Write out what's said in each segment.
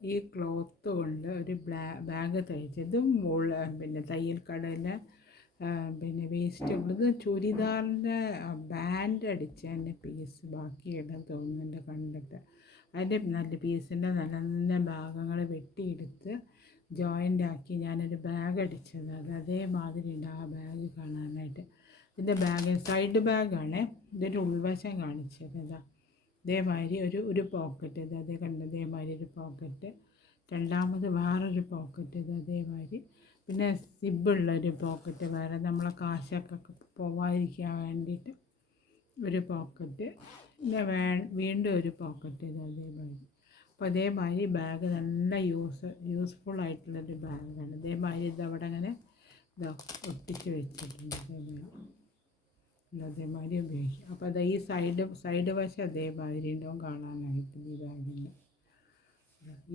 ഈ ക്ലോത്ത് കൊണ്ട് ഒരു ബാഗ് തയ്ച്ച് ഇതും പിന്നെ തയ്യൽ കടയിലെ പിന്നെ വേസ്റ്റ് ഉള്ളത് ചുരിദാറിൻ്റെ ബാൻഡ് അടിച്ചതിൻ്റെ പീസ് ബാക്കിയിടാൻ തോന്നുന്നുണ്ട് കണ്ടിട്ട്. അതിൻ്റെ നല്ല പീസിൻ്റെ നല്ല നല്ല ഭാഗങ്ങൾ വെട്ടിയെടുത്ത് ജോയിൻ്റ് ആക്കി ഞാനൊരു ബാഗ് അടിച്ചത്. അത് അതേമാതിരി ഉണ്ട് ആ ബാഗ് കാണാനായിട്ട്. ഇതിൻ്റെ ബാഗ് സൈഡ് ബാഗാണ്. ഇതിൻ്റെ ഉൾവശം കാണിച്ചത് ഇതാ ഇതേമാതിരി ഒരു പോക്കറ്റ് ഇത് അതേ കണ്ട ഇതേമാതിരി ഒരു പോക്കറ്റ്, രണ്ടാമത് വേറൊരു പോക്കറ്റ് ഇത് അതേമാതിരി, പിന്നെ സിബുള്ളൊരു പോക്കറ്റ് വേറെ നമ്മളെ കാശൊക്കെ പോവാതിരിക്കാൻ വേണ്ടിയിട്ട് ഒരു പോക്കറ്റ്, പിന്നെ വീണ്ടും ഒരു പോക്കറ്റ് ഇത് അതേമാതിരി. അപ്പോൾ അതേമാതിരി ബാഗ് നല്ല യൂസ്ഫുൾ ആയിട്ടുള്ളൊരു ബാഗാണ്. അതേമാതിരി ഇത് അവിടെ അങ്ങനെ ഇതാ ഒട്ടിച്ച് വെച്ചിട്ടുണ്ട്. അതേമാതിരി ഉപയോഗിക്കും. അപ്പോൾ അത് ഈ സൈഡ് വശം അതേമാതിരി ഉണ്ടാവും കാണാനായിട്ട്. ഈ ബാഗിൻ്റെ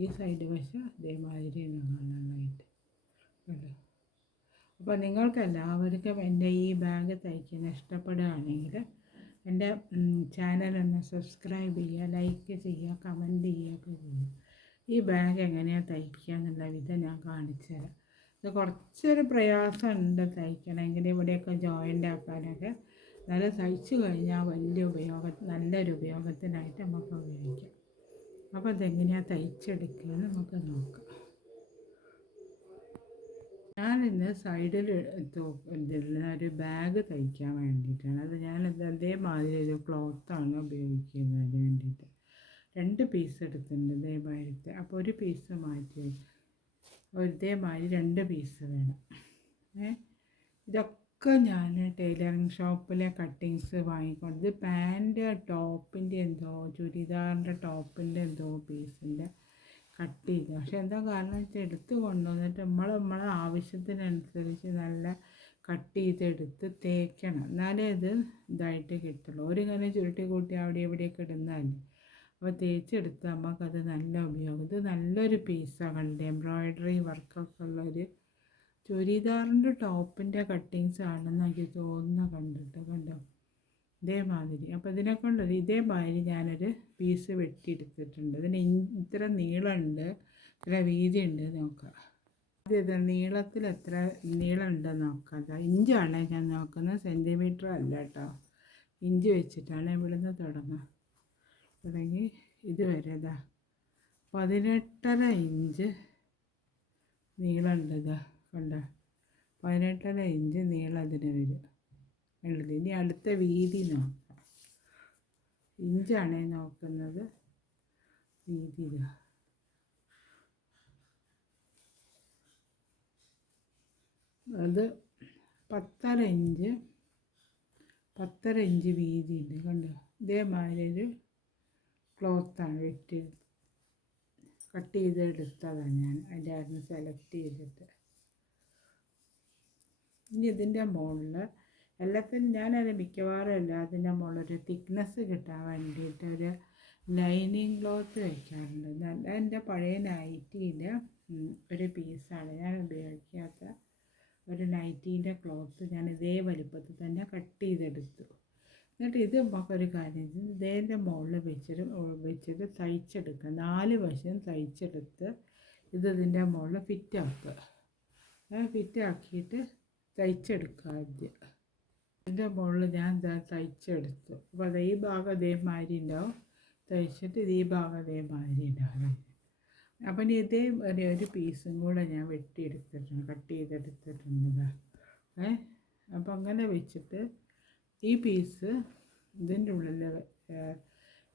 ഈ സൈഡ് വശം അതേമാതിരി ഉണ്ടാവും കാണാനായിട്ട്. അപ്പോൾ നിങ്ങൾക്കെല്ലാവർക്കും എൻ്റെ ഈ ബാഗ് തയ്ക്കാൻ ഇഷ്ടപ്പെടുകയാണെങ്കിൽ എൻ്റെ ചാനലൊന്ന് സബ്സ്ക്രൈബ് ചെയ്യുക, ലൈക്ക് ചെയ്യുക, കമൻറ്റ് ചെയ്യുകയൊക്കെ ചെയ്യുക. ഈ ബാഗ് എങ്ങനെയാണ് തയ്ക്കുക എന്നുള്ള വിധം ഞാൻ കാണിച്ചു തരാം. ഇത് കുറച്ചൊരു പ്രയാസമുണ്ട് തയ്ക്കണമെങ്കിൽ, ഇവിടെയൊക്കെ ജോയിൻ്റ് ആക്കാനൊക്കെ. നല്ല തയ്ച്ച് കഴിഞ്ഞാൽ നല്ലൊരു ഉപയോഗത്തിനായിട്ട് നമുക്ക് ഉപയോഗിക്കാം. അപ്പോൾ അതെങ്ങനെയാണ് തയ്ച്ചെടുക്കുക നമുക്ക് നോക്കാം. ഞാനിന്ന് സൈഡിൽ ഒരു ബാഗ് തയ്ക്കാൻ വേണ്ടിയിട്ടാണ്. അത് ഞാനത് അതേമാതിരി ഒരു ക്ലോത്താണ് ഉപയോഗിക്കുന്നതിന് വേണ്ടിയിട്ട്. 2 പീസ് എടുത്തിട്ടുണ്ട് ഇതേമാതിരത്തെ. അപ്പോൾ ഒരു പീസ് മാറ്റി ഇതേമാതിരി 2 പീസ് വേണം. ഇതൊക്കെ ഞാൻ ടൈലറിങ് ഷോപ്പിലെ കട്ടിങ്സ് വാങ്ങിക്കൊണ്ട് പാൻറ്റ് ടോപ്പിൻ്റെ എന്തോ ചുരിദാറിൻ്റെ ടോപ്പിൻ്റെ എന്തോ പീസിൻ്റെ കട്ട് ചെയ്തു. പക്ഷെ എന്താ കാരണം വെച്ചാൽ എടുത്ത് കൊണ്ടുവന്നിട്ട് നമ്മളെ ആവശ്യത്തിനനുസരിച്ച് നല്ല കട്ട് ചെയ്തെടുത്ത് തേക്കണം, എന്നാലേ ഇത് ഇതായിട്ട് കിട്ടുള്ളൂ. ഒരിങ്ങനെ ചുരുട്ടി കൂട്ടി അവിടെ ഇവിടെയൊക്കെ ഇടുന്നതല്ലേ. അപ്പോൾ തേച്ചെടുത്ത് നമുക്കത് നല്ല ഉപയോഗം. ഇത് നല്ലൊരു പീസാണ്. കണ്ട് എംബ്രോയ്ഡറി വർക്കൊക്കെ ഉള്ളൊരു ചുരിദാറിൻ്റെ ടോപ്പിൻ്റെ കട്ടിങ്സ് ആണെന്ന് എനിക്ക് തോന്നുന്ന കണ്ടോ ഇതേമാതിരി. അപ്പോൾ ഇതിനെക്കൊണ്ടൊരു ഇതേമാതിരി ഞാനൊരു പീസ് വെട്ടിയെടുത്തിട്ടുണ്ട്. ഇതിന് ഇത്ര നീളമുണ്ട്, ഇത്ര വീതിയുണ്ട് നോക്കാം. ഇത് നീളത്തിൽ എത്ര നീളമുണ്ടെന്ന് നോക്കാം. ഇഞ്ചാണ് ഞാൻ നോക്കുന്നത്, സെൻറ്റിമീറ്റർ അല്ല കേട്ടോ. ഇഞ്ച് വെച്ചിട്ടാണ് ഇവിടുന്ന് തുടങ്ങി ഇതുവരെ 18.5 ഇഞ്ച് നീളമുണ്ട്. കണ്ട 18.5 ഇഞ്ച് നീളം അതിന് വരും. ഇനി അടുത്ത വീതി നോക്കാം. ഇഞ്ചാണ് നോക്കുന്നത്. വീതി അത് 10.5 ഇഞ്ച് വീതിയുണ്ട്. കണ്ടോ ഇതേമാതിരി ഒരു ക്ലോത്താണ് കട്ട് ചെയ്തെടുത്തതാണ് ഞാൻ. അതിൻ്റെ ആയിരുന്നു സെലക്ട് ചെയ്തിട്ട്. ഇനി ഇതിൻ്റെ മുകളിൽ എല്ലാത്തിനും ഞാനത് മിക്കവാറും എല്ലാത്തിൻ്റെ മുകളിലൊരു തിക്നെസ് കിട്ടാൻ വേണ്ടിയിട്ട് ഒരു ലൈനിങ് ക്ലോത്ത് വയ്ക്കാറുണ്ട്. നല്ല എൻ്റെ പഴയ നൈറ്റീൻ്റെ ഒരു പീസാണ് ഞാൻ ഉപയോഗിക്കാത്ത ഒരു നൈറ്റീൻ്റെ ക്ലോത്ത്. ഞാൻ ഇതേ വലുപ്പത്തിൽ തന്നെ കട്ട് ചെയ്തെടുത്തു. എന്നിട്ട് ഇത് നമുക്കൊരു കാര്യം ഇതിൻ്റെ മുകളിൽ വെച്ചിട്ട് തയ്ച്ചെടുക്കുക. 4 വശം തയ്ച്ചെടുത്ത് ഇതിൻ്റെ മുകളിൽ ഫിറ്റാക്കിയിട്ട് തയ്ച്ചെടുക്കുക ആദ്യം. ഇതിൻ്റെ മുകളിൽ ഞാൻ തയ്ച്ചെടുത്തു. അപ്പോൾ അത് ഈ ഭാഗം അതേമാതിരി ഉണ്ടാവും, തയ്ച്ചിട്ട് ഈ ഭാഗം അതേമാതിരി ഉണ്ടാവും. അപ്പം ഇനി ഇതേ ഒരു പീസും കൂടെ ഞാൻ വെട്ടിയെടുത്തിട്ടുണ്ട്, കട്ട് ചെയ്തെടുത്തിട്ടുണ്ട്. അപ്പം അങ്ങനെ വെച്ചിട്ട് ഈ പീസ് ഇതിൻ്റെ ഉള്ളിൽ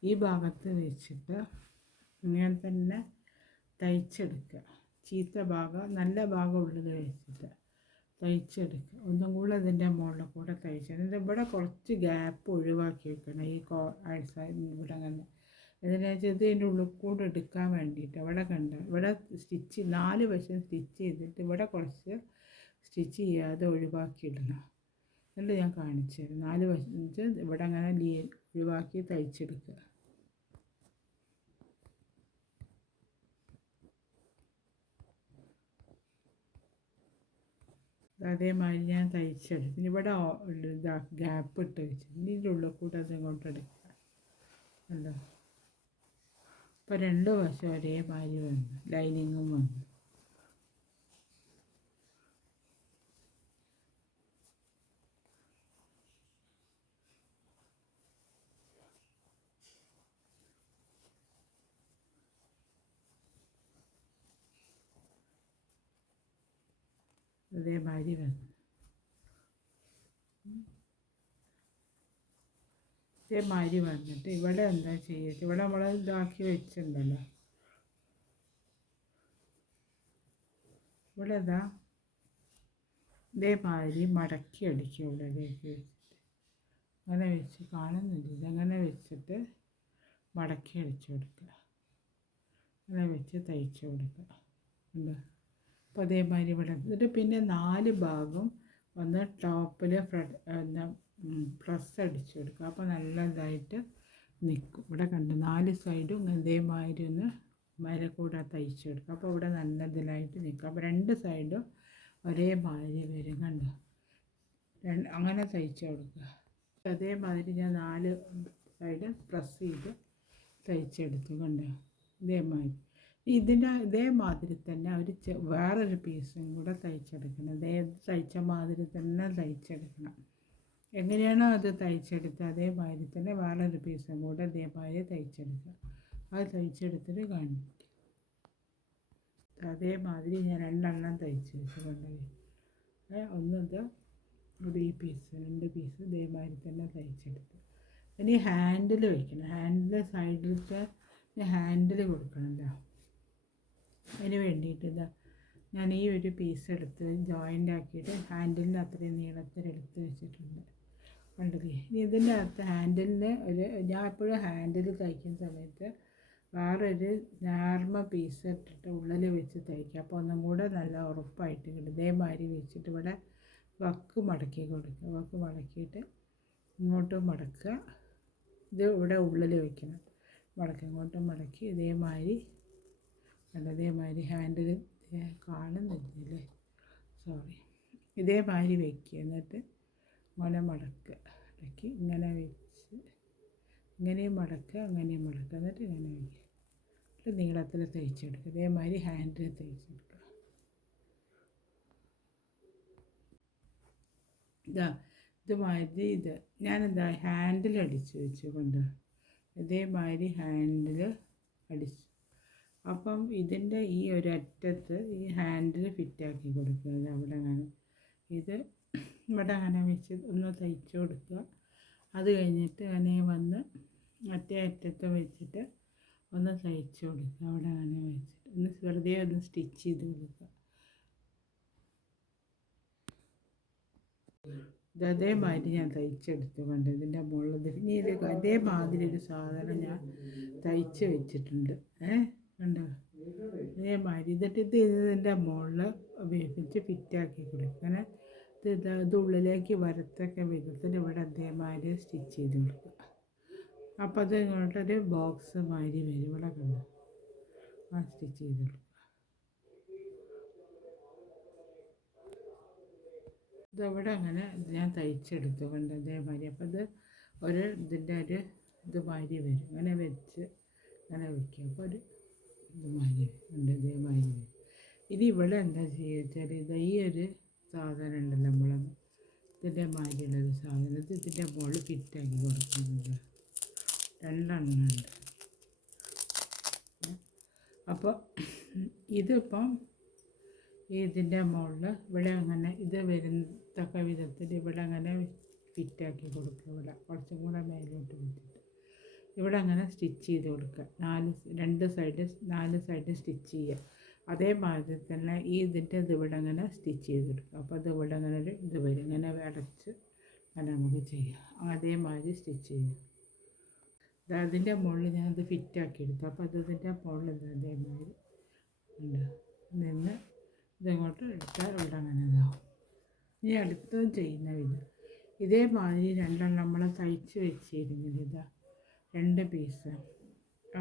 ഈ ഭാഗത്ത് വെച്ചിട്ട് ഇങ്ങനെ തന്നെ തയ്ച്ചെടുക്കുക. ചീത്ത ഭാഗം നല്ല ഭാഗം ഉള്ളിൽ വെച്ചിട്ട് തയ്ച്ചെടുക്കുക. ഒന്നും കൂടെ ഇതിൻ്റെ മുകളിൽ കൂടെ തയ്ച്ചെടുക്കുക. ഇവിടെ കുറച്ച് ഗ്യാപ്പ് ഒഴിവാക്കി വെക്കണം. ഈ ഇവിടെ അങ്ങനെ ഇതിനെച്ചാൽ ഇതിൻ്റെ ഉള്ളിൽ കൂടെ എടുക്കാൻ വേണ്ടിയിട്ട് ഇവിടെ 4 വശം സ്റ്റിച്ച് ചെയ്തിട്ട് ഇവിടെ കുറച്ച് സ്റ്റിച്ച് ചെയ്യാതെ ഒഴിവാക്കിയിടണം. എന്നിട്ട് ഞാൻ കാണിച്ചു തരാം. 4 വശം ഇവിടെ അങ്ങനെ ഒഴിവാക്കി തയ്ച്ചെടുക്കുക. അതേമാതിരി ഞാൻ തയ്ച്ചെടുക്കും. ഇവിടെ ഗ്യാപ്പ് ഇട്ട് വെച്ചു. ഇതിൻ്റെ ഉള്ളിൽ കൂടെ അത് ഇങ്ങോട്ട് എടുക്കുക. അല്ലോ അപ്പോൾ രണ്ട് വശം ഒരേമാതിരി വന്നു, ലൈനിങ്ങും വന്നു. അതേമാതിരി വന്നു. ഇതേമാതിരി വന്നിട്ട് ഇവിടെ എന്താ ചെയ്യുക, ഇവിടെ നമ്മൾ ഇതാക്കി വെച്ചിട്ടുണ്ടല്ലോ, ഇവിടെ ഇതാ ഇതേമാതിരി മടക്കി അടിക്കുക. ഇവിടേക്ക് വെച്ചിട്ട് അങ്ങനെ വെച്ച് കാണുന്നില്ല, ഇതങ്ങനെ വെച്ചിട്ട് മടക്കി അടിച്ചു കൊടുക്കുക, അങ്ങനെ വെച്ച് തയ്ച്ചു കൊടുക്കുക. ഉണ്ട്. അപ്പോൾ അതേമാതിരി ഇവിടെ എന്നിട്ട് പിന്നെ 4 ഭാഗം ഒന്ന് ടോപ്പിൽ പ്രസ് അടിച്ചു കൊടുക്കുക. അപ്പോൾ നല്ലതായിട്ട് നിൽക്കും. ഇവിടെ കണ്ട് 4 സൈഡും ഇതേമാതിരി ഒന്ന് കൂടെ തയ്ച്ചു കൊടുക്കുക. അപ്പോൾ ഇവിടെ നല്ലതിലായിട്ട് നിൽക്കും. അപ്പോൾ 2 സൈഡും ഒരേമാതിരി വരും. കണ്ടോ, അങ്ങനെ തയ്ച്ചു കൊടുക്കുക. അതേമാതിരി ഞാൻ 4 സൈഡ് പ്രസ് ചെയ്ത് തയ്ച്ചെടുത്തു. കണ്ടോ, ഇതേമാതിരി. ഇതിൻ്റെ ഇതേമാതിരി തന്നെ ഒരു വേറൊരു പീസും കൂടെ തയ്ച്ചെടുക്കണം. തയ്ച്ച മാതിരി തന്നെ തയ്ച്ചെടുക്കണം. എങ്ങനെയാണോ അത് തയ്ച്ചെടുത്ത് അതേമാതിരി തന്നെ വേറൊരു പീസും കൂടെ ഇതേമാതിരി തയ്ച്ചെടുക്കുക. അത് തയ്ച്ചെടുത്തിട്ട് കാണിക്കും. അതേമാതിരി ഞാൻ 2 എണ്ണം തയ്ച്ച് വെച്ച് കൊണ്ടുപോയി. ഒന്നത് ഒരു ഈ പീസ്, 2 പീസ് ഇതേമാതിരി തന്നെ തയ്ച്ചെടുത്ത്. ഇനി ഹാൻഡിൽ വയ്ക്കണം. ഹാൻഡിൽ സൈഡിലത്തെ ഹാൻഡിൽ കൊടുക്കണമല്ലോ. അതിന് വേണ്ടിയിട്ട് ഇതാ ഞാൻ ഈ ഒരു പീസ് എടുത്ത് ജോയിൻ്റ് ആക്കിയിട്ട് ഹാൻഡിലിൻ്റെ അത്രയും നീളത്തിലെടുത്ത് വെച്ചിട്ടുണ്ട്. കണ്ടില്ലേ. ഇനി ഇതിൻ്റെ അകത്ത് ഹാൻഡിലിന് ഞാൻ എപ്പോഴും ഹാൻഡിൽ തയ്ക്കുന്ന സമയത്ത് വേറൊരു നോർമ പീസ് ഇട്ടിട്ട് ഉള്ളിൽ വെച്ച് തയ്ക്കുക. അപ്പോൾ ഒന്നും കൂടെ നല്ല ഉറപ്പായിട്ട് കിട്ടും. ഇതേമാതിരി വെച്ചിട്ട് ഇവിടെ വക്ക് മടക്കി കൊടുക്കുക. വക്ക് മടക്കിയിട്ട് ഇങ്ങോട്ടും മടക്കുക. ഇത് ഇവിടെ ഉള്ളിൽ വയ്ക്കണം. ഇങ്ങോട്ടും മടക്കി ഇതേമാതിരി ഹാൻഡിൽ കാണുന്നില്ലേ, സോറി, ഇതേമാതിരി വയ്ക്കുക. എന്നിട്ട് ഇങ്ങനെ മടക്കുക. ഇങ്ങനെ വെച്ച് ഇങ്ങനെയും മടക്കുക, അങ്ങനെയും മടക്കുക. എന്നിട്ട് ഇങ്ങനെ വയ്ക്കുക. എന്നിട്ട് നീളത്തിൽ തയ്ച്ചെടുക്കുക. ഇതേമാതിരി ഹാൻഡിൽ തയ്ച്ചെടുക്കുക. ഇതുമാതിരി ഞാനെന്താ ഹാൻഡിൽ അടിച്ച് വെച്ച് കൊണ്ട് ഇതേമാതിരി ഹാൻഡിൽ അടിച്ചു. അപ്പം ഇതിൻ്റെ ഈ ഒരറ്റത്ത് ഈ ഹാൻഡിൽ ഫിറ്റാക്കി കൊടുക്കുക. അവിടെ അങ്ങനെ ഇത് ഇവിടെ അങ്ങനെ വെച്ച് ഒന്ന് തയ്ച്ചു കൊടുക്കുക. അത് കഴിഞ്ഞിട്ട് അങ്ങനെ വന്ന് മറ്റേ അറ്റത്ത് വെച്ചിട്ട് ഒന്ന് തയ്ച്ചു കൊടുക്കുക. അവിടെ അങ്ങനെ വെച്ചിട്ട് ഒന്ന് വെറുതെ ഒന്ന് സ്റ്റിച്ച് ചെയ്ത് കൊടുക്കുക. അതേമാതിരി ഞാൻ തയ്ച്ചെടുത്തു. കണ്ട് ഇതിൻ്റെ മുകളിൽ ഇനി ഇത് അതേമാതിരി ഒരു സാധനം ഞാൻ തയ്ച്ച് വെച്ചിട്ടുണ്ട്. കണ്ടോ, അതേമാതിരി. എന്നിട്ട് ഇതിൻ്റെ മുകളിൽ ഉപയോഗിച്ച് ഫിറ്റാക്കി കൊടുക്കുക. അങ്ങനെ ഇത് ഉള്ളിലേക്ക് വരത്തക്ക വിധത്തിൽ ഇവിടെ അതേമാതിരി സ്റ്റിച്ച് ചെയ്ത് കൊടുക്കുക. അപ്പോൾ അത് ഇങ്ങോട്ടൊരു ബോക്സ് മാതിരി വരും. ഇവിടെ കണ്ടോ, ആ സ്റ്റിച്ച് ചെയ്ത് കൊടുക്കുക. ഇതവിടെ അങ്ങനെ ഞാൻ തയ്ച്ചെടുത്തു. കൊണ്ട് അതേമാതിരി. അപ്പോൾ ഇത് ഇതിൻ്റെ ഇതുമാതിരി വരും. അങ്ങനെ വെച്ച് അങ്ങനെ വയ്ക്കുക. അപ്പോൾ ഇതുമാതിരി ഉണ്ട്, ഇതേമാതിരി വരും. ഇനി ഇവിടെ എന്താ ചെയ്യുക വെച്ചാൽ ഈ ഒരു സാധനം ഉണ്ടല്ലോ, ഇതിൻ്റെ മാതിരിയുള്ളൊരു സാധനം, ഇതിൻ്റെ മുകളിൽ ഫിറ്റാക്കി കൊടുക്കുന്നുണ്ട്. 2 എണ്ണം ഉണ്ട്. അപ്പോൾ ഇതിപ്പം ഇതിൻ്റെ മുകളിൽ ഇവിടെ അങ്ങനെ ഇത് വരുത്തക്ക വിധത്തിൽ ഇവിടെ അങ്ങനെ ഫിറ്റാക്കി കൊടുക്കുക. ഇവിടെ കുറച്ചും കൂടെ മേലോട്ട് വെച്ചിട്ട് ഇവിടെ അങ്ങനെ സ്റ്റിച്ച് ചെയ്ത് കൊടുക്കുക. 4 സൈഡ് സ്റ്റിച്ച് ചെയ്യുക. അതേമാതിരി തന്നെ ഇതിൻ്റെ ഇവിടെ അങ്ങനെ സ്റ്റിച്ച് ചെയ്ത് കൊടുക്കുക. അപ്പോൾ ഇവിടെ അങ്ങനെ ഒരു ഇത് വരും. ഇങ്ങനെ അടച്ച് അങ്ങനെ നമുക്ക് ചെയ്യാം. അതേമാതിരി സ്റ്റിച്ച് ചെയ്യുക. അതിൻ്റെ മുകളിൽ ഞാനത് ഫിറ്റാക്കി എടുത്തു. അപ്പോൾ ഇതിൻ്റെ മുകളിൽ അതേമാതിരി ഉണ്ട് നിന്ന് ഇതിങ്ങോട്ട് എടുത്താൽ ഇവിടെ അങ്ങനെ ഇതാവും. ഇനി അടുത്തതും ചെയ്യുന്ന വിധം ഇതേമാതിരി 2 എണ്ണം നമ്മൾ തയ്ച്ച് വെച്ചിരുന്നില്ല, 2 പീസ്.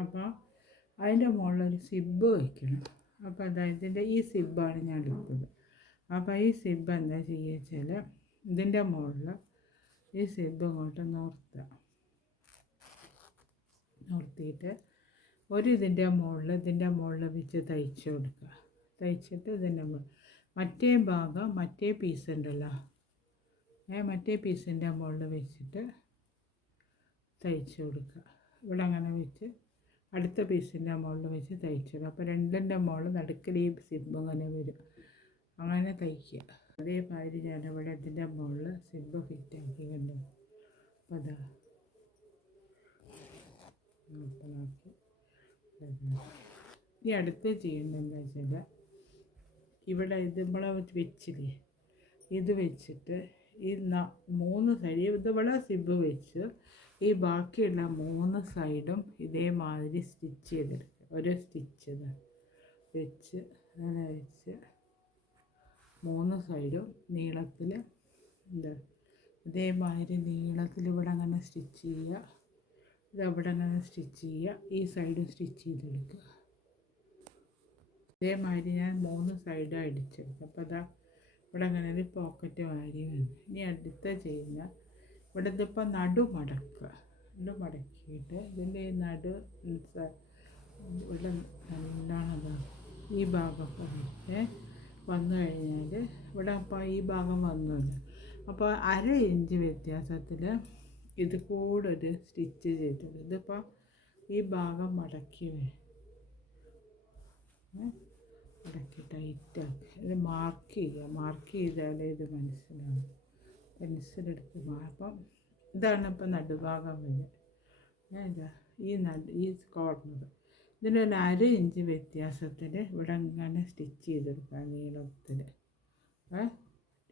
അപ്പോൾ അതിൻ്റെ മുകളിലൊരു സിബ്ബ് വയ്ക്കണം. അപ്പോൾ ഇതിൻ്റെ ഈ സിബ്ബാണ് ഞാൻ എടുത്തത്. അപ്പോൾ ഈ സിബ്ബ് എന്താ ചെയ്യുക വെച്ചാൽ ഇതിൻ്റെ മുകളിൽ ഈ സിബ്ബ് ഇങ്ങോട്ട് നിർത്തിയിട്ട് ഇതിൻ്റെ മുകളിൽ വെച്ച് തയ്ച്ച് കൊടുക്കുക. തയ്ച്ചിട്ട് ഇതിൻ്റെ മറ്റേ ഭാഗം മറ്റേ പീസ് ഉണ്ടല്ലോ, മറ്റേ പീസിൻ്റെ മുകളിൽ വെച്ചിട്ട് തയ്ച്ച് കൊടുക്കുക. ഇവിടെ അങ്ങനെ വെച്ച് അടുത്ത പീസിൻ്റെ മുകളിൽ വെച്ച് തയ്ച്ചു കൊടുക്കുക. അപ്പോൾ രണ്ടിൻ്റെ മുകളിൽ നടുക്കിൽ ഈ സിബ് അങ്ങനെ വരും. അങ്ങനെ തയ്ക്കുക. അതേമാതിരി ഞാനിവിടെ ഇതിൻ്റെ മുകളിൽ സിബ് ഫിറ്റാക്കി കണ്ടു. അപ്പോൾ അതാ ഓപ്പണാക്കി. ഈ അടുത്ത് ചെയ്യേണ്ടതെന്ന് വെച്ചാൽ ഇവിടെ ഇത് നമ്മളെ വെച്ചില്ലേ, ഇത് വെച്ചിട്ട് ഈ 3 സൈഡ് ഇതിവിടെ സിബ് വെച്ച് ഈ ബാക്കിയുള്ള 3 സൈഡും ഇതേമാതിരി സ്റ്റിച്ച് ചെയ്തെടുക്കുക. ഒരു സ്റ്റിച്ച് വെച്ച് അങ്ങനെ വെച്ച് 3 സൈഡും നീളത്തിൽ ഇതേമാതിരി നീളത്തിൽ ഇവിടെ അങ്ങനെ സ്റ്റിച്ച് ചെയ്യുക. ഇതവിടെ അങ്ങനെ സ്റ്റിച്ച് ചെയ്യുക. ഈ സൈഡ് സ്റ്റിച്ച് ചെയ്തെടുക്കുക. ഇതേമാതിരി ഞാൻ 3 സൈഡും അടിച്ചെടുക്കും. അപ്പോൾ അതാ ഇവിടെ അങ്ങനെ ഒരു പോക്കറ്റ് മാതിരി വന്നു. ഇനി അടുത്ത ചെയ്യുന്ന ഇവിടെ ഇതിപ്പോൾ നടു മടക്കിയിട്ട് ഇതിൻ്റെ നടു ഇവിടെ നല്ലോണം ഈ ഭാഗം വന്നു കഴിഞ്ഞാൽ ഇവിടെ അപ്പോൾ ഈ ഭാഗം വന്നില്ല. അപ്പോൾ 1/2 ഇഞ്ച് വ്യത്യാസത്തിൽ ഇത് കൂടെ ഒരു സ്റ്റിച്ച് ചെയ്തത്. ഇതിപ്പോൾ ഈ ഭാഗം മടക്കി ടൈറ്റാക്കി ഇത് മാർക്ക് ചെയ്താലേ ഇത് മനസ്സിലാവും. പെൻസിലെടുത്ത് അപ്പം ഇതാണ് ഇപ്പോൾ നടുഭാഗം വരിക. ഈ കോർണർ ഇതിനൊരു 1/2 ഇഞ്ച് വ്യത്യാസത്തിൽ ഇവിടെ ഇങ്ങനെ സ്റ്റിച്ച് ചെയ്തെടുക്കാം നീളത്തിൽ.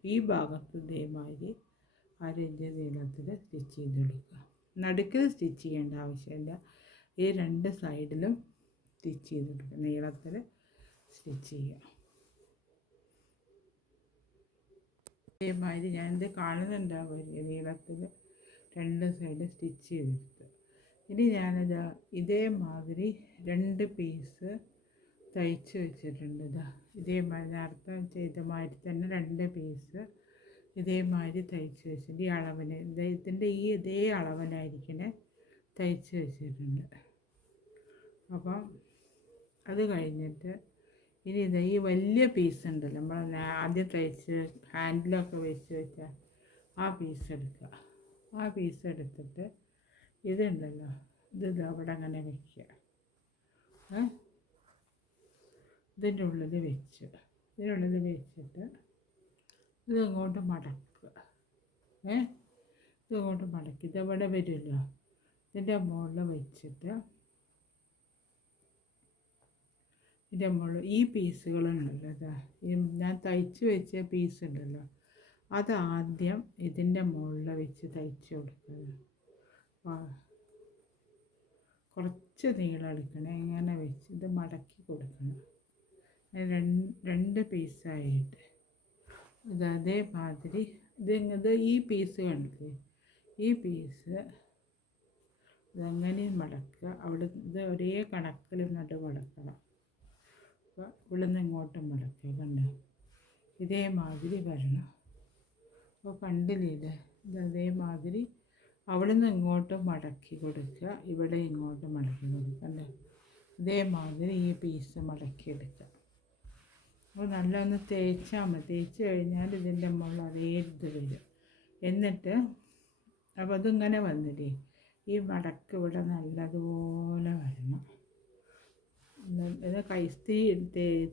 ഈ ഭാഗത്ത് ഇതേമാതിരി 1/2 ഇഞ്ച് നീളത്തിൽ സ്റ്റിച്ച് ചെയ്തെടുക്കുക. നടുക്കിൽ സ്റ്റിച്ച് ചെയ്യേണ്ട ആവശ്യമില്ല. ഈ 2 സൈഡിലും സ്റ്റിച്ച് ചെയ്തെടുക്കുക. നീളത്തിൽ സ്റ്റിച്ച് ചെയ്യുക. ഇതേമാതിരി ഞാനിത് കാണുന്നുണ്ടാവുക നീളത്തിൽ 2 സൈഡ് സ്റ്റിച്ച് ചെയ്തെടുത്ത്. ഇനി ഞാനിത് ഇതേമാതിരി 2 പീസ് തയ്ച്ച് വെച്ചിട്ടുണ്ട്. ഇതേമാതിരി നേരത്തെ ചെയ്ത മാതിരി തന്നെ 2 പീസ് ഇതേമാതിരി തയ്ച്ച് വെച്ചിട്ടുണ്ട്. ഈ അളവിന് ഇതിൻ്റെ ഇതേ അളവിനായിരിക്കണേ തയ്ച്ച് വെച്ചിട്ടുണ്ട്. അപ്പം അത് കഴിഞ്ഞിട്ട് ഇനി ഈ വലിയ പീസ് ഉണ്ടല്ലോ, നമ്മൾ ആദ്യം തയ്ച്ച് ഹാൻഡിലൊക്കെ വെച്ച ആ പീസ് എടുക്കുക. ആ പീസ് എടുത്തിട്ട് ഇതുണ്ടല്ലോ, ഇത് അവിടെ അങ്ങനെ വയ്ക്കുക. ഇതിൻ്റെ ഉള്ളിൽ വെച്ചിട്ട് ഇതിങ്ങോട്ട് മടക്കുക. ഇതിങ്ങോട്ട് മടക്കി ഇതെവിടെ വരുമല്ലോ, ഇതിൻ്റെ മുകളിൽ വെച്ചിട്ട് ഇതിൻ്റെ മുകളിൽ ഈ പീസുകളുണ്ടല്ലോ, ഞാൻ തയ്ച്ച് വെച്ച പീസ് ഉണ്ടല്ലോ, അതാദ്യം ഇതിൻ്റെ മുകളിൽ വെച്ച് തയ്ച്ച് കൊടുക്കുക. കുറച്ച് നീളം എടുക്കണം. ഇങ്ങനെ വെച്ച് ഇത് മടക്കി കൊടുക്കണം. 2 പീസായിട്ട് അതേമാതിരി ഇത് ഈ പീസ് കണ്ടില്ലേ, ഈ പീസ് ഇതെങ്ങനെ മടക്കുക. അവിടെ ഇത് ഒരേ കണക്കിൽ നട്ട് മടക്കണം. അപ്പോൾ ഇവിടെ നിന്ന് ഇങ്ങോട്ടും മടക്കുക. കണ്ടോ, ഇതേമാതിരി വരണം. അപ്പോൾ കണ്ടില്ലേ, ഇത് അതേമാതിരി അവിടെ നിന്ന് ഇങ്ങോട്ടും മടക്കി കൊടുക്കുക, ഇവിടെ ഇങ്ങോട്ടും മടക്കി കൊടുക്കണ്ടേ. ഇതേമാതിരി ഈ പീസ് മടക്കിയെടുക്കുക. അപ്പോൾ നല്ലൊന്ന് തേച്ചാൽ മതി. തേച്ച് കഴിഞ്ഞാൽ ഇതിൻ്റെ മുകളിൽ അതേ ഇത് വരും. എന്നിട്ട് അപ്പോൾ അതിങ്ങനെ വന്നില്ലേ, ഈ മടക്ക് ഇവിടെ നല്ലതുപോലെ വരണം. ഇത് കൈസ്തി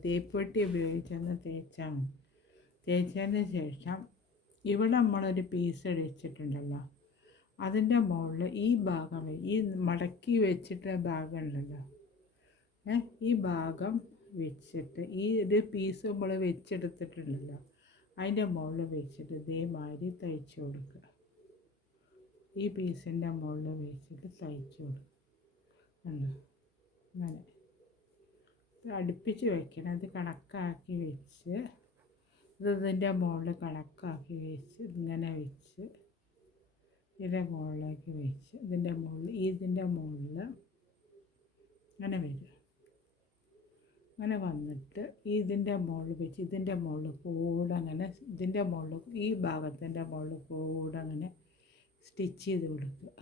തേപ്പുപെട്ടി ഉപയോഗിച്ചൊന്ന് തേച്ചാൽ മതി. തേച്ചതിന് ശേഷം ഇവിടെ നമ്മളൊരു പീസ് വെച്ചിട്ടുണ്ടല്ലോ, അതിൻ്റെ മുകളിൽ ഈ ഭാഗം ഈ മടക്കി വെച്ചിട്ട് ഭാഗം ഉണ്ടല്ലോ, ഈ ഭാഗം വെച്ചിട്ട് ഈ ഒരു പീസ് നമ്മൾ വെച്ചെടുത്തിട്ടുണ്ടല്ലോ, അതിൻ്റെ മുകളിൽ വെച്ചിട്ട് ഇതേമാതിരി തയ്ച്ച് കൊടുക്കുക. ഈ പീസിൻ്റെ മുകളിൽ വെച്ചിട്ട് തയ്ച്ച് കൊടുക്കുക. കണ്ടോ, അങ്ങനെ അടുപ്പിച്ച് വയ്ക്കണം. ഇത് കണക്കാക്കി വെച്ച് ഇതിൻ്റെ മുകളിൽ കണക്കാക്കി വെച്ച് ഇങ്ങനെ വെച്ച് ഇതിൻ്റെ മുകളിലേക്ക് വെച്ച് ഇതിൻ്റെ മുകളിൽ അങ്ങനെ വരും. അങ്ങനെ വന്നിട്ട് ഇതിൻ്റെ മുകളിൽ വെച്ച് ഇതിൻ്റെ മുകളിൽ കൂടെ അങ്ങനെ ഇതിൻ്റെ മുകളിൽ ഈ ഭാഗത്തിൻ്റെ മുകളിൽ കൂടെ അങ്ങനെ സ്റ്റിച്ച് ചെയ്ത് കൊടുക്കുക.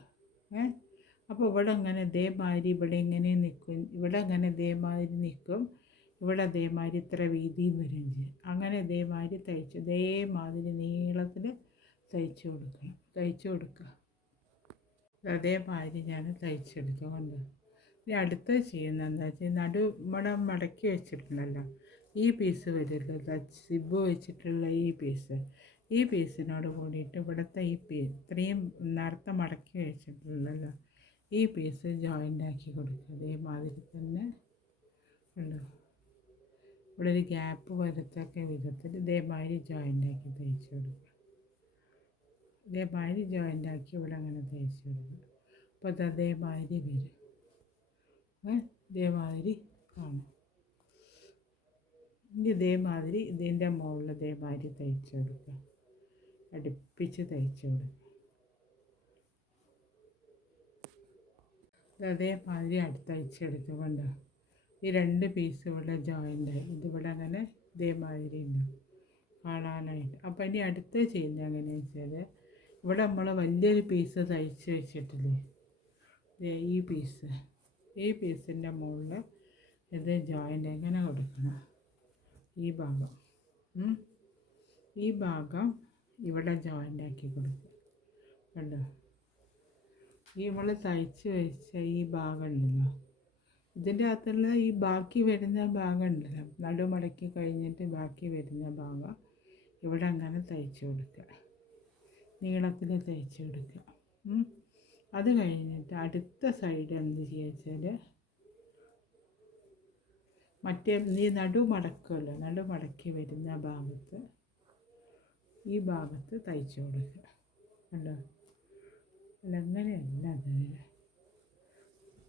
അപ്പോൾ ഇവിടെ ഇങ്ങനെ ഇതേമാതിരി ഇവിടെ ഇങ്ങനെ നിൽക്കും, ഇവിടെ ഇങ്ങനെ ഇതേമാതിരി നിൽക്കും, ഇവിടെ ഇതേമാതിരി ഇത്ര വീതിയും വരും ചെയ്യും. അങ്ങനെ ഇതേമാതിരി തയ്ച്ച് ഇതേമാതിരി നീളത്തിൽ തയ്ച്ച് കൊടുക്കുക. അതേമാതിരി ഞാൻ തയ്ച്ചെടുത്തുകൊണ്ട് ഇനി അടുത്ത ചെയ്യുന്നത് എന്താ വെച്ചാൽ ഇവിടെ മടക്കി വെച്ചിട്ടുണ്ടല്ലോ, ഈ പീസ് വരുമല്ലോ സിബ് വെച്ചിട്ടുള്ള ഈ പീസിനോട് കൂടിയിട്ട് ഇവിടുത്തെ ഇത്രയും നേരത്തെ മടക്കി വെച്ചിട്ടുള്ളല്ലോ ഈ പീസ് ജോയിൻ്റ് ആക്കി കൊടുക്കുക. അതേമാതിരി തന്നെ ഉണ്ടോ, ഇവിടെ ഒരു ഗ്യാപ്പ് വരത്തക്ക വിധത്തിൽ ഇതേമാതിരി ജോയിൻ്റ് ആക്കി തയ്ച്ച് കൊടുക്കുക. ഇതേമാതിരി ജോയിൻ്റ് ആക്കി ഇവിടെ അങ്ങനെ തയ്ച്ച് കൊടുക്കുക. അപ്പോൾ അത് അതേമാതിരി വരും, ഇതേമാതിരി കാണും. ഇനി ഇതേമാതിരി ഇതിൻ്റെ മുകളിൽ ഇതേമാതിരി തയ്ച്ച് കൊടുക്കുക, അടുപ്പിച്ച് തയ്ച്ച് കൊടുക്കുക. അതേമാതിരി തയ്ച്ചെടുത്തുകൊണ്ട് ഈ 2 പീസ് ഇവിടെ ജോയിൻ്റായി ഇതിവിടെ അങ്ങനെ ഇതേമാതിരി ഉണ്ട് കാണാനായിട്ട്. അപ്പോൾ ഇനി അടുത്ത് ചെയ്യുന്നത് എങ്ങനെയാണെന്ന് വെച്ചാൽ ഇവിടെ നമ്മൾ വലിയൊരു പീസ് തയ്ച്ച് വെച്ചിട്ടില്ലേ, ഈ പീസിൻ്റെ മുകളിൽ ഇത് ജോയിൻ്റ് എങ്ങനെ കൊടുക്കണം, ഈ ഭാഗം ഇവിടെ ജോയിൻ്റ് ആക്കി കൊടുക്കുക. കണ്ടോ, ഈ നമ്മൾ തയ്ച്ച് വെച്ച ഈ ഭാഗം ഉണ്ടല്ലോ, ഇതിൻ്റെ അകത്തുള്ള ഈ ബാക്കി വരുന്ന ഭാഗം ഉണ്ടല്ലോ, നടുമടക്കി കഴിഞ്ഞിട്ട് ബാക്കി വരുന്ന ഭാഗം ഇവിടെ അങ്ങനെ തയ്ച്ച് കൊടുക്കുക, നീളത്തിൽ തയ്ച്ച് കൊടുക്കുക. അത് കഴിഞ്ഞിട്ട് അടുത്ത സൈഡ് എന്ത് ചെയ്യുക വെച്ചാൽ മറ്റേ ഈ നടുമടക്കുമല്ലോ, നടുമടക്കി വരുന്ന ഭാഗത്ത് ഈ ഭാഗത്ത് തയ്ച്ച് കൊടുക്കുക. കണ്ടോ, അല്ല അങ്ങനെയല്ല, അത്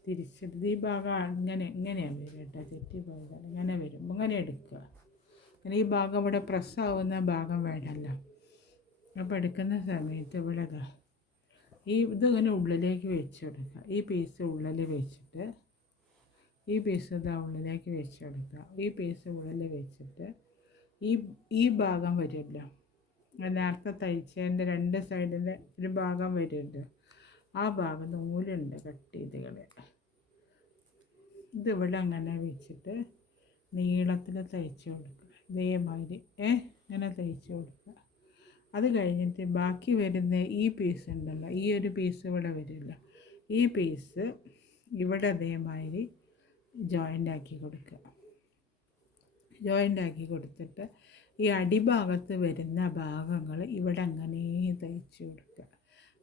തിരിച്ചിട്ട് ഈ ഭാഗം ഇങ്ങനെയാണ് വരും കേട്ടോ, തെറ്റിപ്പോയത് ഇങ്ങനെ വരും. ഇങ്ങനെ എടുക്കുക, അങ്ങനെ ഈ ഭാഗം ഇവിടെ പ്രസ്സാവുന്ന ഭാഗം വേണമല്ലോ. അപ്പോൾ എടുക്കുന്ന സമയത്ത് ഇവിടെ ഇതിങ്ങനെ ഉള്ളിലേക്ക് വെച്ച് കൊടുക്കുക. ഈ പീസ് ഉള്ളിൽ വെച്ചിട്ട് ഈ പീസ് ഉള്ളിലേക്ക് വെച്ച് കൊടുക്കുക. ഈ പീസ് ഉള്ളിൽ വെച്ചിട്ട് ഈ ഭാഗം വരുമല്ലോ, നേരത്തെ തയ്ച്ചതിൻ്റെ 2 സൈഡിൻ്റെ ഒരു ഭാഗം വരുമല്ലോ, ആ ഭാഗം നൂലുണ്ട് കട്ട് ചെയ്ത് കളയുക. ഇതിവിടെ അങ്ങനെ വെച്ചിട്ട് നീളത്തിൽ തയ്ച്ച് കൊടുക്കുക. ഇതേമാതിരി ഇങ്ങനെ തയ്ച്ച് കൊടുക്കുക. അത് കഴിഞ്ഞിട്ട് ബാക്കി വരുന്ന ഈ പീസ് ഉണ്ടല്ലോ, ഈ ഒരു പീസ് ഇവിടെ വരില്ല, ഈ പീസ് ഇവിടെ അതേമാതിരി ജോയിൻ്റ് ആക്കി കൊടുക്കുക. ജോയിൻ്റ് ആക്കി കൊടുത്തിട്ട് ഈ അടിഭാഗത്ത് വരുന്ന ഭാഗങ്ങൾ ഇവിടെ അങ്ങനെ തയ്ച്ച് കൊടുക്കുക.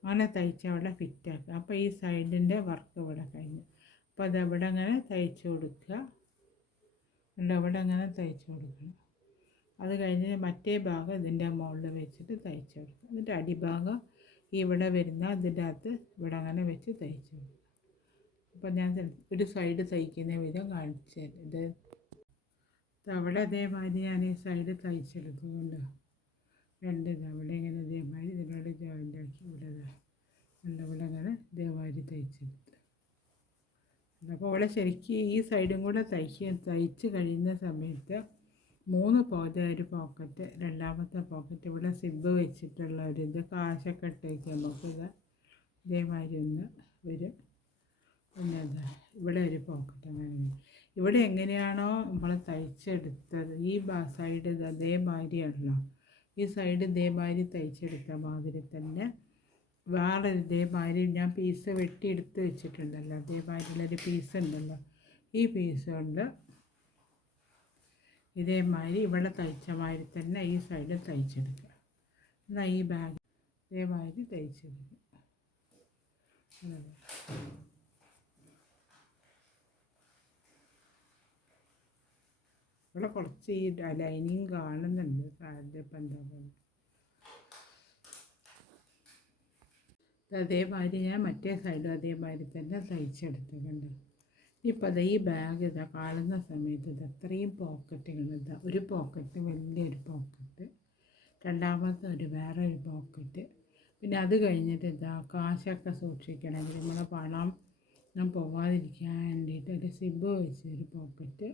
അങ്ങനെ തയ്ച്ച് അവിടെ ഫിറ്റാക്കുക. അപ്പോൾ ഈ സൈഡിൻ്റെ വർക്ക് ഇവിടെ കഴിഞ്ഞു. അപ്പോൾ അതവിടെ അങ്ങനെ തയ്ച്ച് കൊടുക്കുക, അവിടെ അങ്ങനെ തയ്ച്ച് കൊടുക്കണം. അത് കഴിഞ്ഞ് മറ്റേ ഭാഗം ഇതിൻ്റെ മുകളിൽ വെച്ചിട്ട് തയ്ച്ച് കൊടുക്കുക. എന്നിട്ട് അടിഭാഗം ഇവിടെ വരുന്ന ഇതിൻ്റെ അകത്ത് ഇവിടെ അങ്ങനെ വെച്ച് തയ്ച്ച് കൊടുക്കുക. അപ്പോൾ ഞാൻ ഒരു സൈഡ് തയ്ക്കുന്ന വിധം കാണിച്ചു തരാം. ഇത് അവിടെ അതേമാതിരി ഞാൻ ഈ സൈഡ് തയ്ച്ചെടുക്കുന്നുണ്ട്. 2 അവിടെ ഇങ്ങനെ ഇതേമാതിരി ഇതിനോട് ജോയിൻ്റ് ആക്കി ഇവിടെ അങ്ങനെ ഇതേമാതിരി തയ്ച്ചെടുത്ത്. അപ്പോൾ ഇവിടെ ശരിക്കും ഈ സൈഡും കൂടെ തയ്ച്ച് കഴിയുന്ന സമയത്ത് 3 ഒരു പോക്കറ്റ്, രണ്ടാമത്തെ പോക്കറ്റ് ഇവിടെ സിബ് വെച്ചിട്ടുള്ള കാശൊക്കെ ഇട്ടേക്ക് നമുക്കിത് ഇതേമാതിരി ഒന്ന് വരും. പിന്നെ ഇവിടെ ഒരു പോക്കറ്റ് അങ്ങനെ വരും. ഇവിടെ എങ്ങനെയാണോ നമ്മൾ തയ്ച്ചെടുത്തത് ഈ സൈഡ് അതേമാതിരിയാണല്ലോ, ഈ സൈഡ് ഇതേമാതിരി തയ്ച്ചെടുത്ത മാതിരി തന്നെ വേറെ ഇതേമാതിരി ഞാൻ പീസ് വെട്ടിയെടുത്ത് വെച്ചിട്ടുണ്ടല്ലോ, അതേമാതിരിയുള്ളൊരു പീസ് ഉണ്ടല്ലോ, ഈ പീസ് കൊണ്ട് ഇതേമാതിരി ഇവിടെ തയ്ച്ച മാതിരി തന്നെ ഈ സൈഡ് തയ്ച്ചെടുക്കുക. എന്നാൽ ഈ ബാഗ് ഇതേമാതിരി തയ്ച്ചെടുക്കുക. ഇവിടെ കുറച്ച് ഈ ലൈനിങ് കാണുന്നുണ്ട്, സാധ്യപ്പം എന്താ പറയുക. അതേമാതിരി ഞാൻ മറ്റേ സൈഡും അതേമാതിരി തന്നെ തയ്ച്ചെടുത്തിട്ടുണ്ട്. ഇപ്പോൾ അത് ഈ ബാഗ് കാണുന്ന സമയത്ത് അത്രയും പോക്കറ്റുകൾ ഒരു പോക്കറ്റ്, വലിയൊരു പോക്കറ്റ്, രണ്ടാമത്തെ വേറെ ഒരു പോക്കറ്റ്, പിന്നെ അത് കഴിഞ്ഞിട്ട് കാശൊക്കെ സൂക്ഷിക്കണമെങ്കിൽ നമ്മളെ പണം പോവാതിരിക്കാൻ വേണ്ടിയിട്ട് ഒരു സിബ് വെച്ച് ഒരു പോക്കറ്റ്,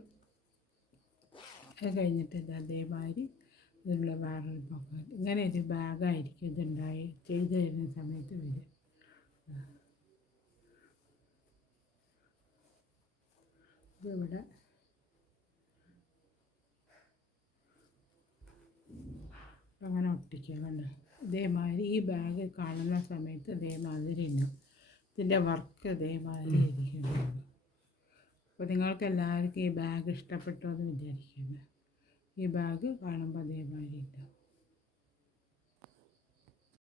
അത് കഴിഞ്ഞിട്ട് അതേമാതിരി ഇതിലുള്ള വേറൊരു പോക്കറ്റ്. ഇങ്ങനെ ഒരു ബാഗായിരിക്കും ചെയ്ത് തരുന്ന സമയത്ത് വരും. ഇവിടെ അങ്ങനെ ഒട്ടിക്കുക. കണ്ടോ, ഇതേമാതിരി ഈ ബാഗ് കാണുന്ന സമയത്ത് ഇതേമാതിരി ഉണ്ടാവും. ഇതിൻ്റെ വർക്ക് ഇതേമാതിരി ഇരിക്കുന്നുണ്ട്. അപ്പോൾ നിങ്ങൾക്ക് എല്ലാവർക്കും ഈ ബാഗ് ഇഷ്ടപ്പെട്ടു എന്ന് വിചാരിക്കുന്നു. ഈ ബാഗ് കാണുമ്പോൾ അതേമാതിരി ഉണ്ടാവും.